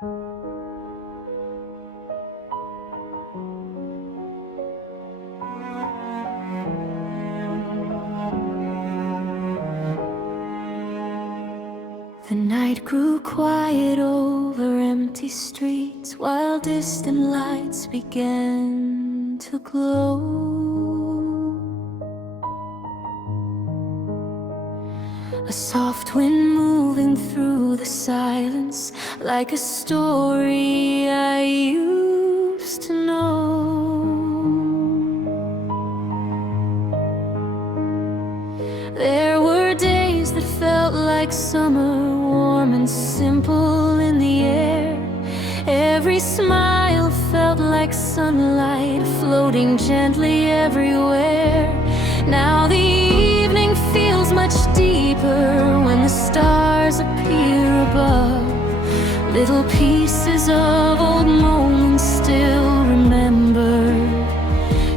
The night grew quiet over empty streets, while distant lights began to glow. A soft wind moving through the silence, like a story I used to know. There were days that felt like summer, warm and simple in the air. Every smile felt like sunlight, floating gently everywhere. Now the evening feels much deeper when the stars appear above. Little pieces of old moments still remembered.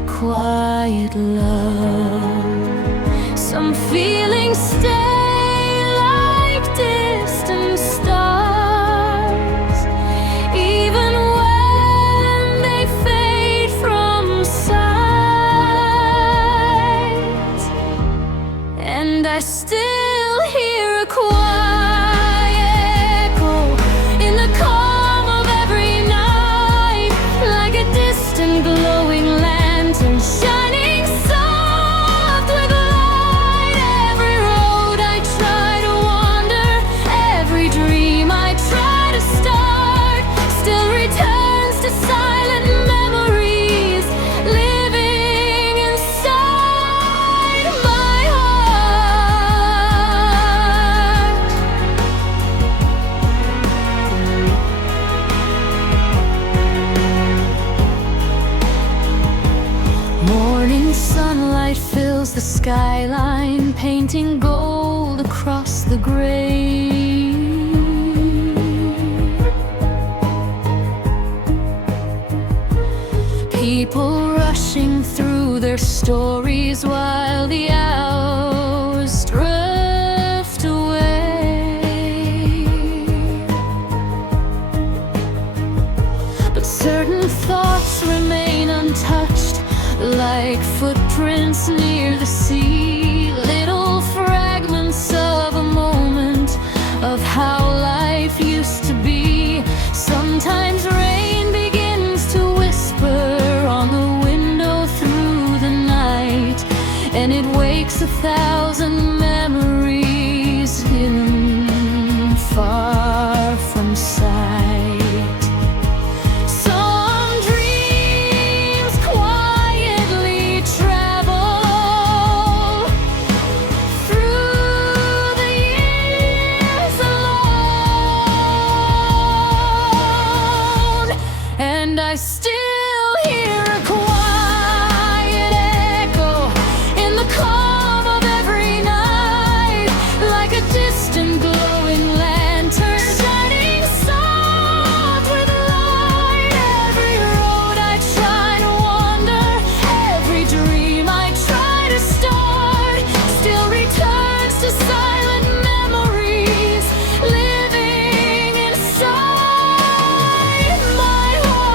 Quiet love. Some feelings stay like distant stars, even when they fade from sight. And I still hear a quiet echo in the calm of every night, like a distant glowing lantern shining soft with light. Every road I try to wander, every dream I try to start, still returns to silent memories living inside my heart. Morning sunlight fills the skyline, painting gold across the gray. People rushing through their stories while the hours drift away. But certain thoughts remain untouched, like footprints near the sea. Little fragments of a moment of how life used to be. Sometimes rain begins to whisper on the window through the night, and it wakes 1,000 memories hidden far from sight. Some dreams quietly travel through the years alone, and I still hear a quiet echo in the calm of every night, like a distant glowing lantern shining soft with light. Every road I try to wander, every dream I try to start, still returns to silent memories living inside my heart.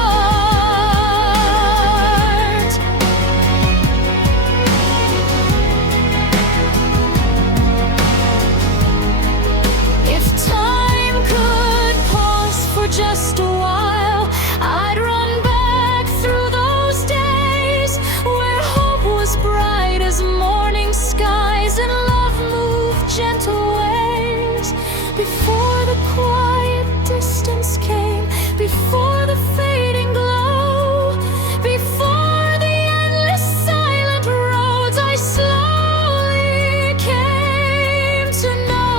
If time could pause for just a while, I'd run back through those days where hope was bright as morning skies and love moved gentle ways. Before the quiet distance came, before the fading glow, before the endless silent roads I slowly came to know.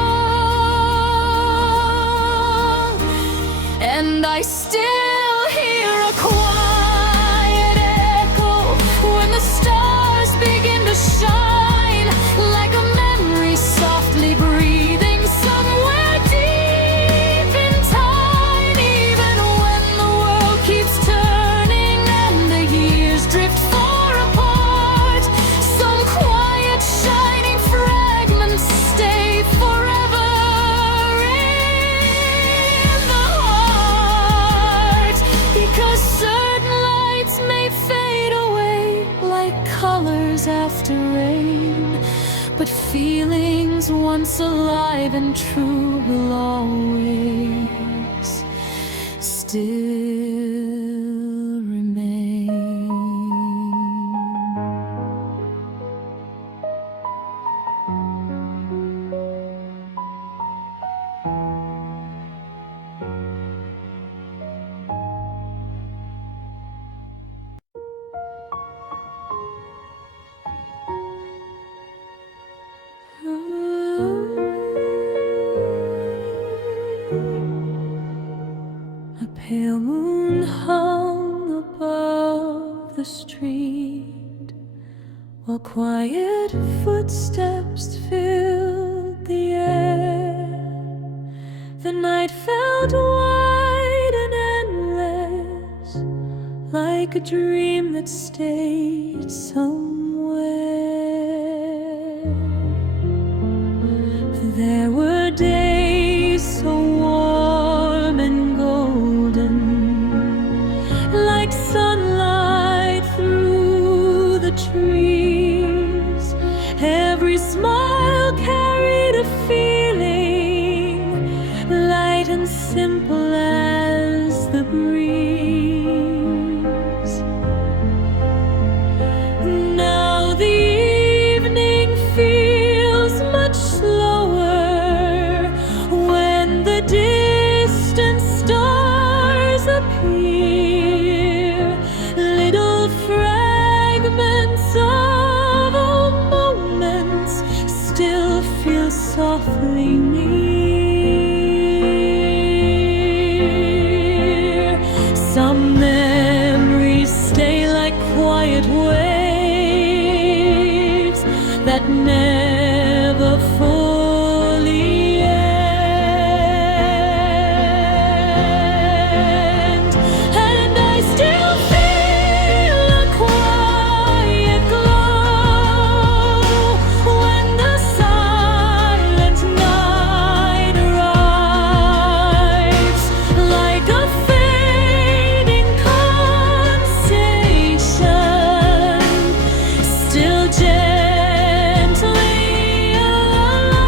And I still hear a quiet echo when the stars begin to shine, like a memory softly breathing somewhere deep in time. Even when the world keeps turning and the years drift far apart, some quiet shining fragments stay forever in the heart. was once alive and true will always still remain. A pale moon hung above the street, while quiet footsteps filled the air. The night felt wide and endless, like a dream that stayed somewhere. There were days so warm and golden, like sunlight through the trees. Every smile carried a feeling, light and simple as the breeze. Now the evening feels much slower when the distant stars appear. Little fragments of old moments still feel softly near. Some memories stay like quiet waves that never fully end. And I still feel a quiet glow when the silent night arrives, like a fading constellation, still gently alive.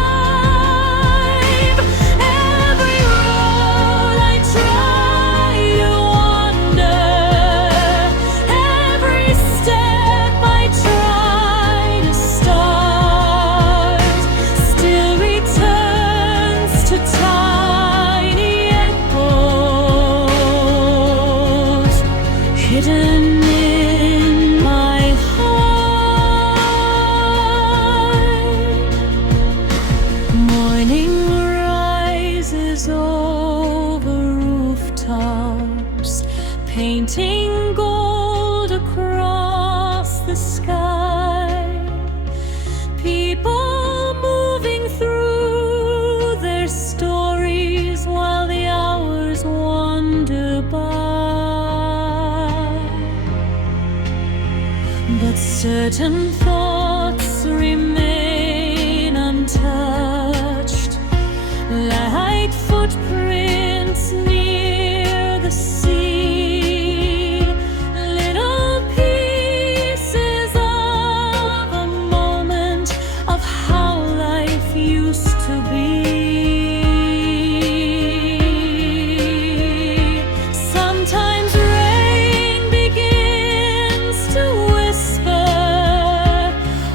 Every road I try to wander, every step I try to start, still returns to tiny echoes hidden in my heart. Morning rises over rooftops, painting gold across the sky. People moving through their stories while the hours wander by. But certain thoughts remain untouched, like footprints near the sea. Little pieces of a moment of how life used to be. Sometimes rain begins to whisper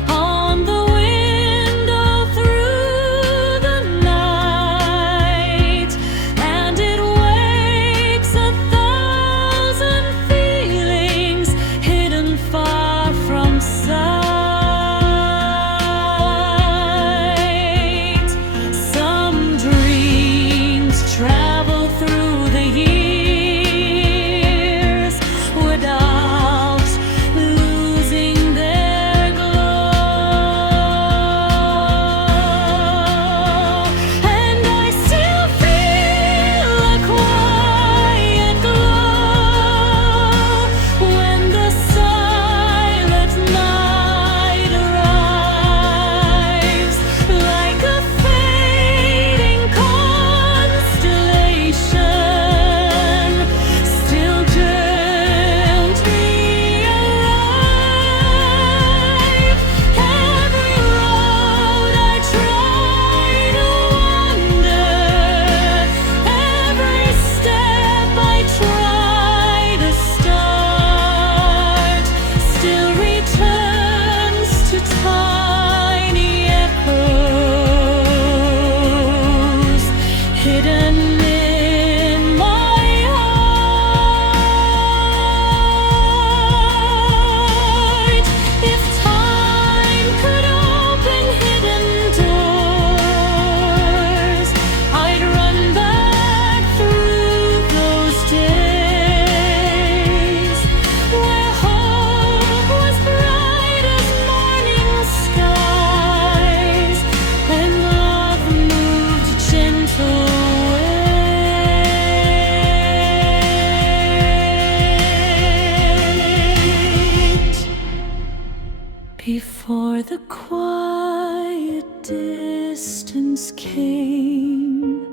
on the window through the night. in my heart. If time could open hidden doors, I'd run back through those days where hope was bright as morning skies, and love moved gentle ways. Before the quiet distance came,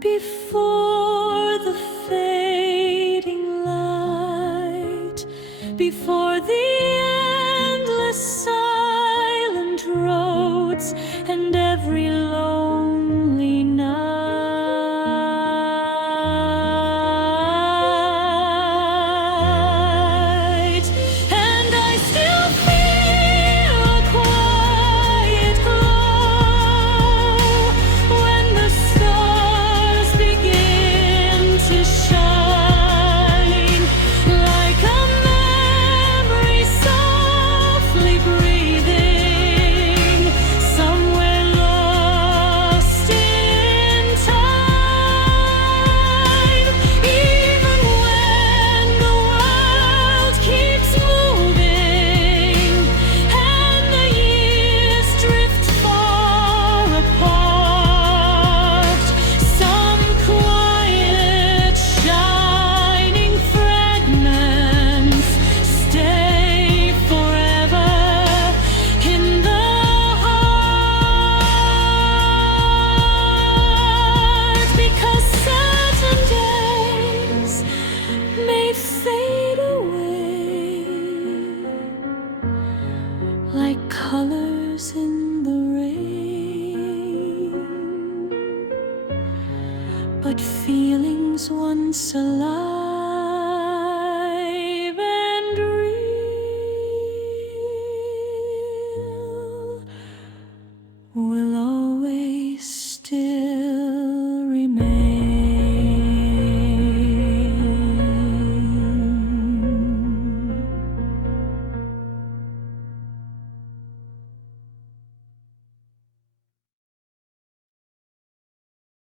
before the fading light, before the endless silent roads and every lonely night. And I still feel a quiet glow when the stars begin to shine, like a memory softly breathing somewhere lost in time. Even when the world keeps moving and the years drift far apart, some quiet shining fragments stay forever in the heart, because certain days may fade away like colors in the rain, but feelings once alive